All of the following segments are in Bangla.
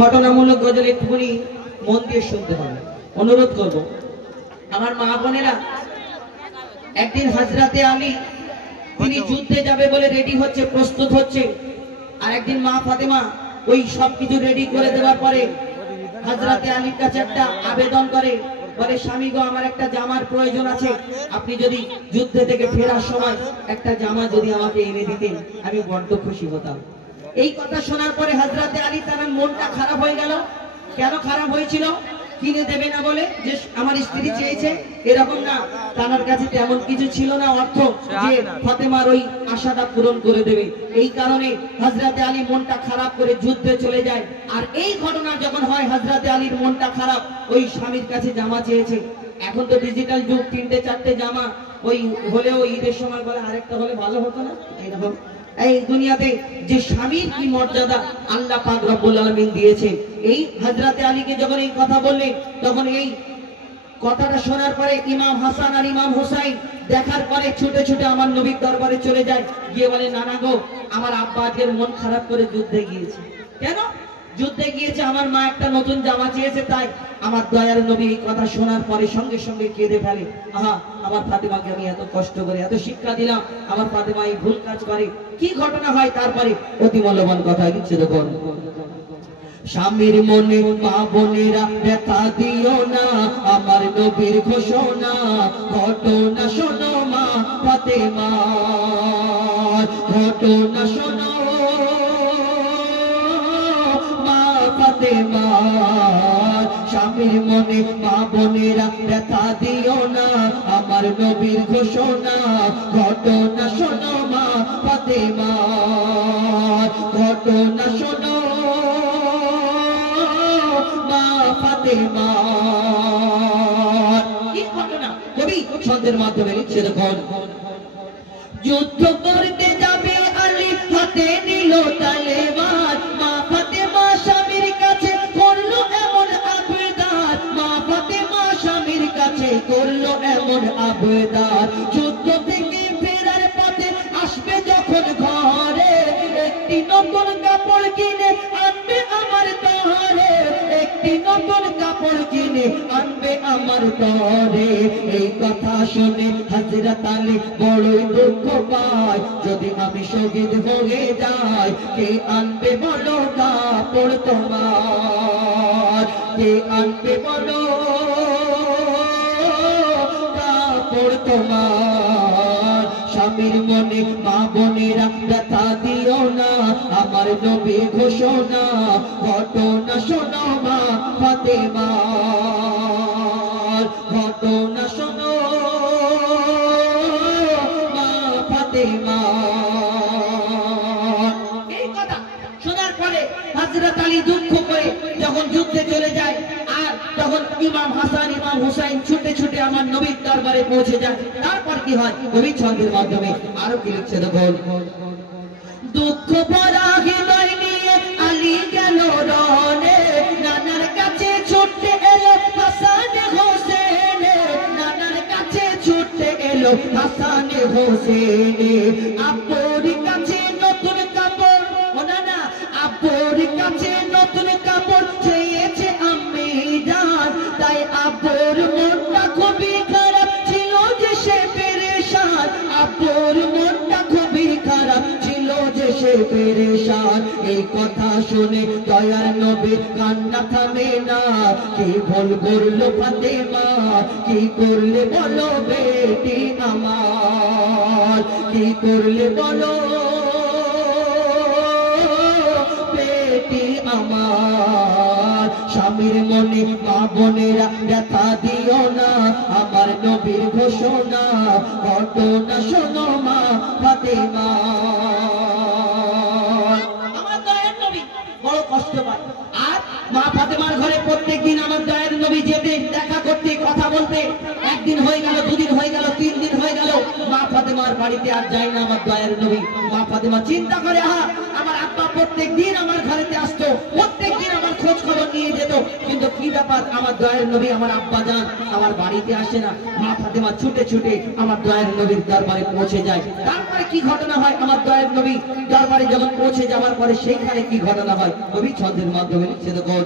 ঘটনামূলক গজল একটুখানি মন দিয়ে শুনতে হবে, অনুরোধ করব। আমার মা বোনেরা, একদিন হযরতে আলী তিনি যুদ্ধে যাবে বলে রেডি হচ্ছে, প্রস্তুত হচ্ছে। আর একদিন মা ফাতেমা ওই সবকিছু রেডি করে দেওয়ার পরে হযরতে আলীর কাছে একটা আবেদন করে, বলে স্বামী গো, আমার একটা জামার প্রয়োজন আছে, আপনি যদি যুদ্ধ থেকে ফেরার সময় একটা জামা যদি আমাকে এনে দিতেন আমি বড্ড খুশি হতাম। এই কথা শোনার পরে হযরতে আলী তার মনটা খারাপ হয়ে গেল। কেন খারাপ হয়েছিল? কিনে দেবে না বলে, যে আমার স্ত্রী চেয়েছে, এরকম না, তার কাছে তেমন কিছু ছিল না অর্থ যে ফাতেমার ওই আশাটা পূরণ করে দেবে। এই কারণে হযরতে আলী মনটা খারাপ করে যুদ্ধে চলে যায়। আর এই ঘটনা যখন হয়, হযরতে আলীর মনটা খারাপ, ওই স্বামীর কাছে জামা চেয়েছে। এখন তো ডিজিটাল যুগ, 3টে 4টে জামা ওই হলেও ঈদের সময় বলে আরেকটা হলে ভালো হতো না, এইরকম। এই দুনিয়াতে যে স্বামীর কি মর্যাদা আল্লাহ পাক রব্বুল আলামিন দিয়েছে। এই হযরতে আলীকে যখন এই কথা বললেন, তখন এই কথাটা শোনার পরে ইমাম হাসান আর ইমাম হুসাইন দেখার পরে ছুটে ছুটে আমার নবীর দরবারে চলে যায়, গিয়ে বলে, নানা গো, আমার আব্বা আজকের মন খারাপ করে যুদ্ধে গিয়েছে। কেন যুদ্ধে গিয়েছে? আমার মা একটা নতুন জামা চেয়েছে, তাই। আমার দয়ার নবী এই কথা শোনার পরে সঙ্গে সঙ্গে কেঁদে ফেলে। আহা, আমার ফাতেমাকে আমি এত কষ্ট করে এত শিক্ষা দিলাম, আমার ফাতেমা এই ভুল কাজ করে। কি ঘটনা হয় তারপরে, অতি মূল্যবান কথা লিখছে দেখুন। স্বামীর মনে মা বোনেরা ব্যথা দিও না, আমার নবীর ঘোষণা ঘটনা শোনো মা ফাতেমা, ঘটনা শোনো মা ফাতেমা। স্বামীর মনে মা বোনেরা ব্যথা দিও না, আমার নবীর ঘোষণা ঘটনা শোনো মা ফাতেমা, ঘটনা শোনো মা ফাতেমা। কি ঘটনা কবি ছন্দের মাধ্যমে লিখছে দেখুন। যুদ্ধ করতে যাবে আলী, হাতে নিল তলোয়ার, মা ফাতেমা স্বামীর কাছে করলো এমন আবেদন, মা ফাতেমা স্বামীর কাছে করলো এমন আবেদন। যুদ্ধ থেকে ফেরার পথে আসবে যখন ঘরে, একটি নতুন কাপড় কিনে আনবে আমার তরে, একটি নতুন কাপড় কিনে আনবে আমার তরে। এই কথা শুনে হযরত আলী বড়ই দুঃখ পায়, যদি আমি শহীদ হয়ে যাই, কে আনবে বলো কাপড় তোমার, কে আনবে বলো কাপড় তোমার। স্বামীর মনে মা বোনেরা ব্যথা দিও না, আমার নবী ঘোষণা ঘটনা শোনো মা ফাতেমা, ঘটনা শোনো মা ফাতেমা। এই কথা শোনার পরে হযরত আলী দুঃখ করে যখন যুদ্ধে চলে যায়, আর তখন ইমাম হাসান ইমাম হুসাইন ছুটে ছুটে আমার নবীর দরবারে পৌঁছে যায়। তারপর কি হয় কবি ছন্দের মাধ্যমে আরো কি লিখছে দেখুন। দুঃখ ভরা হৃদয় নিয়ে আলী গেল রনে, নানার কাছে ছুটে এলো হাসান হোসেন, নানার কাছে ছুটে এলো হাসান হোসেন। আব্বুর কাছে নতুন কাপড়, ও নানা, আব্বুর কাছে নতুন কাপড় চেয়েছে আম্মি জান, তাই আব্বুর মনটা খুবই খারাপ ছিল যে সে পেরেশান, আব্বুর মনটা খুবই খারাপ ছিল যে সে পেরেশান। এই কথা শুনে দয়ার নবীর কান্না থামে না, কি ভুল করলো ফাতেমা, কি করলে বলো বেটি আমার, কি করলে বলো বেটি আমার। স্বামীর মনে মা বোনেরা ব্যথা দিও না, আমার নবীর ঘোষণা ঘটনা শোনো মা ফাতেমা। আমার দয়ার নবী বড় কষ্ট পায়, আর মা ফাতেমার ঘরে প্রত্যেকদিন আমার দয়ার নবী যেতেন দেখা করতে, কথা বলতে। একদিন হয়ে গেল, দুদিন হয়ে গেল, 3 দিন হয়ে গেল, মা ফাতেমার বাড়িতে আর যায় না আমার দয়ার নবী। মা ফাতেমা চিন্তা করে, আহা, আমার আব্বা প্রত্যেকদিন আমার ঘরেতে আসতো, প্রত্যেকদিন আমার খোঁজ খবর নিয়ে যেত, কিন্তু কি ব্যাপার বাদ আমার দয়ার নবী আমার আব্বা জান আমার বাড়িতে আসে না, মা ফাতেমা ছুটে ছুটে আমার দয়ার নবীর দরবারে পৌঁছে যায়। তারপরে কি ঘটনা হয় আমার দয়ার নবী দরবারে যখন পৌঁছে যাওয়ার পরে সেইখানে কি ঘটনা হয় কবি ছন্দের মাধ্যমে লিখছে দেখুন।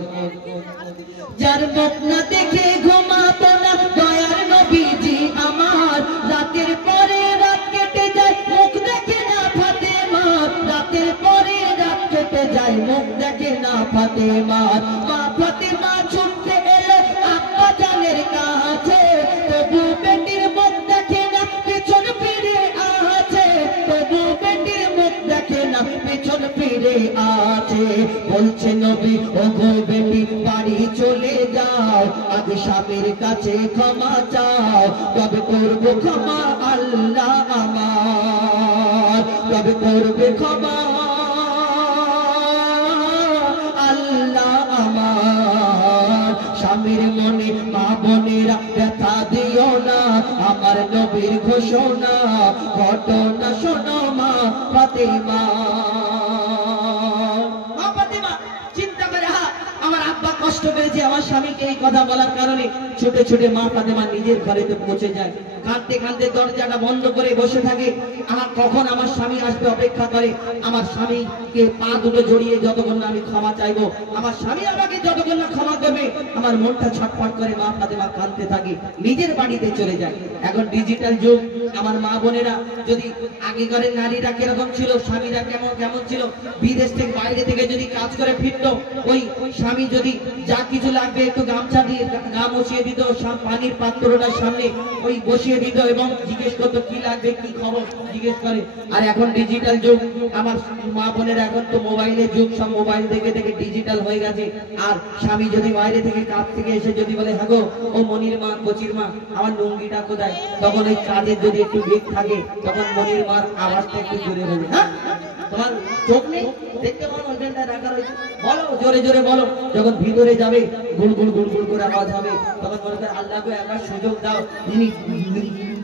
যার মুখ না দেখে ঘুমাবো না দয়ার নবীজি আমার, রাতের পরে রাত কেটে যায় মুখ দেখে না ফাতেমা, রাতের পরে রাত কেটে যায় মুখ দেখে না ফাতেমা। মা ফাতেমা ছুটতে এলো আব্বা জানের কাছে, তবু বেটির মুখ দেখে না পেছন ফিরে আছে, তবু বেটির মুখ দেখে না পেছন ফিরে আছে। বলছে নবী ও গো বেটি বাড়ি চলে যাও, আগে স্বামীর কাছে ক্ষমা চাও, তবে করবো ক্ষমা আল্লাহ আমার, তবে করবে ক্ষমা আল্লাহ আমার। স্বামীর মনে মা বোনেরা ব্যথা দিও না, আমার নবীর ঘোষণা ঘটনা শোনো মা ফাতেমা। কষ্ট পেয়েছে আমার স্বামীকে এই কথা বলার কারণে ছুটে ছুটে মা ফাতেমা নিজের ঘরেতে পৌঁছে যায়, কাঁদতে কাঁদতে দরজাটা বন্ধ করে বসে থাকে। আমার কখন আমার স্বামী আসবে অপেক্ষা করে। আমার স্বামীকে পা দুটো জড়িয়ে যতক্ষণ না আমি ক্ষমা চাইবো, আমার স্বামী আমাকে যতক্ষণ না ক্ষমা করবে আমার মনটা ছটফট করে। মা ফাতেমা কাঁদতে থাকে, নিজের বাড়িতে চলে যায়। এখন ডিজিটাল যুগ, আমার মা বোনেরা যদি আগেকারের নারীরা কিরকম ছিল, স্বামীরা কেমন কেমন ছিল, বিদেশ থেকে বাইরে থেকে যদি কাজ করে ফিরতো, ওই স্বামী যদি যা কিছু লাগবে একটু গামছা দিয়ে গা মুছিয়ে দিত, পানির পাত্রটার সামনে ওই বসিয়ে দিত এবং জিজ্ঞেস করতো কি লাগবে কি খবর জিজ্ঞেস করে। আর এখন ডিজিটাল যুগ, আমার মা বোনেরা এখন তো মোবাইলের যুগ, সব মোবাইল দেখে দেখে ডিজিটাল হয়ে গেছে। আর স্বামী যদি বাইরে থেকে কাজ থেকে এসে যদি বলে হ্যাঁ গো ও মনির মা কচির মা আমার লুঙ্গিটা কোথায়, তখন ওই কাজের যদি একটু বেগ থাকে তখন মনির মার আওয়াজটা একটু জোরে হবে, হ্যাঁ তোমার চোখ নেই দেখতে পারো ওইখানটা রাখা রয়েছে, বলো জোরে জোরে বলো। যখন ভিতরে যাবে গুড় গুড় গুড় গুড় করে আওয়াজ হবে, তখন মনে করে আল্লাহকে একবার সুযোগ দাও, যিনি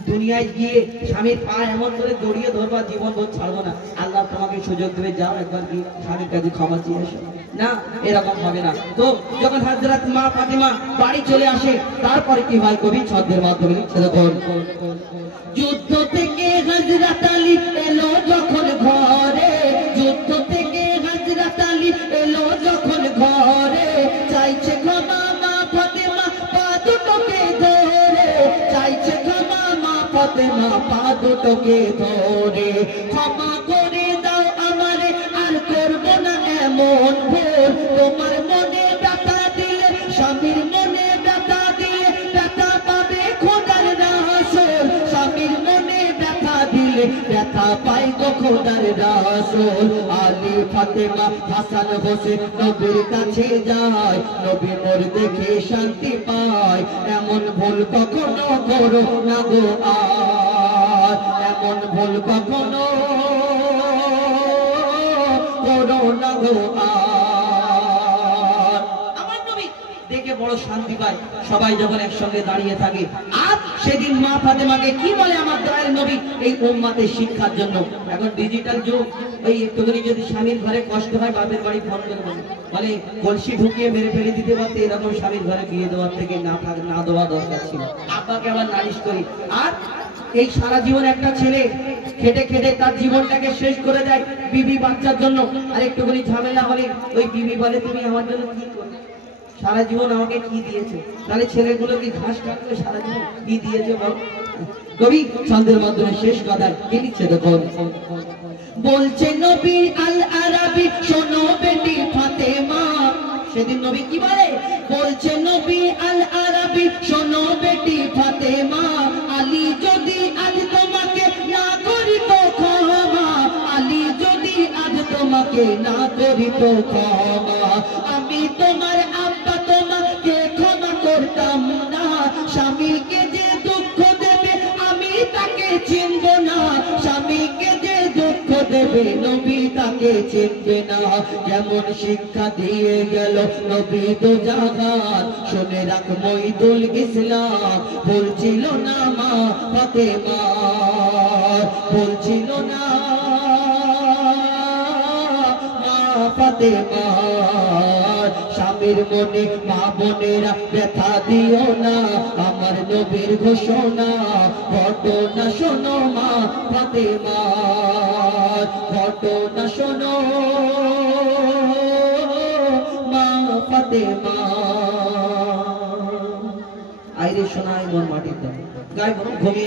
দুনিয়ায় গিয়ে স্বামীর পা এমন করে জড়িয়ে ধরবা জীবন ভোর ছাড়বো না, আল্লাহ তোমাকে সুযোগ দেবে, যাও একবার গিয়ে স্বামীর কাছে ক্ষমা চেয়ে এসো। না, এরকম হবে না। তো যখন হযরত মা ফাতেমা বাড়ি চলে আসে তারপরে কি হয় কবি ছন্দের মাধ্যমে লিখছে দেখুন। যুদ্ধ থেকে হযরত আলী এলো যখন ঘরে, যুদ্ধ থেকে হযরত আলী এলো যখন ঘরে, চাইছে ক্ষমা মা ফাতেমা পা দুটোকে ধরে, চাইছে ক্ষমা মা ফাতেমা পা দুটোকে ধরে। ক্ষমা করে দাও আমারে আর করবো না এমন ভুল, তোমার মনে ব্যথা দিলে স্বামীর মনে ব্যথা দিলে ব্যথা পাবে খোদার রাসূল, স্বামীর মনে ব্যথা দিলে ব্যথা পাই গো খোদার রাসূল। আলী ফাতেমা হাসান হোসেন নবীর কাছে যায়, নবী মোর দেখে শান্তি পায়, এমন ভুল কখনো করো না গো আর, এমন ভুল কখনো করো না গো আর। আমার নবী দেখে বড় শান্তি পায়, সবাই যখন একসঙ্গে দাঁড়িয়ে থাকে। আর সেদিন মা ফাতেমাকে কি বলে আমার দয়ার নবী এই উম্মতের শিক্ষার জন্য। এখন ডিজিটাল যুগ, ওই একটুখানি যদি স্বামীর ঘরে কষ্ট হয় বাপের বাড়ি ফোন করে বলে কলসি ঢুকিয়ে মেরে ফেলে দিতে পারতে, এরকম স্বামীর ঘরে বিয়ে দেওয়ার থেকে না দেওয়া দরকার ছিল। আব্বাকে আবার নালিশ করি। আর এই সারা জীবন একটা ছেলে খেটে খেটে তার জীবনটাকে শেষ করে দেয় বিবি বাচ্চার জন্য, আর একটুখানি ঝামেলা হলে ওই বিবি বলে তুমি আমার জন্য কি করবে, সারা জীবন আমাকে কি দিয়েছে, তাহলে ছেলেগুলো কি ঘাস কাটবে সারা জীবন কি দিয়েছে বল। কবি ছন্দের মাধ্যমে শেষ কথা কি লিখছে দেখুন। বলছে নবী আল আরাবী শোনো বেটি ফাতেমা, সেদিন নবী কি বলে, বলছে নবী আল আরাবী শোনো বেটি ফাতেমা, আলী যদি আজ তোমাকে না করিত ক্ষমা, আলী যদি আজ তোমাকে না করিত ক্ষমা, আমি তোমার আব্বা তোমাকে ক্ষমা করতাম না, স্বামীকে যে দুঃখ দেবে আমি তাকে চিনব না, স্বামীকে যে দুঃখ দেবে নবী তাকে চিনবে না। যেমন শিক্ষা দিয়ে গেল নবী দো জাহান, শুনে রাখ মঈদুল ইসলাম, বলছিল না মা ফাতেমা, বলছিল না মা ফাতেমা, স্বামী স্বামীর মনে মা বোনেরা ব্যথা দিও না আমার নবীর ঘোষণা ঘটনা শোনো মা ফাতেমা ঘটনা শোনো মা ফাতেমা আইরে শোনায় মন মাটির দাম গায়ে ঘুমিয়ে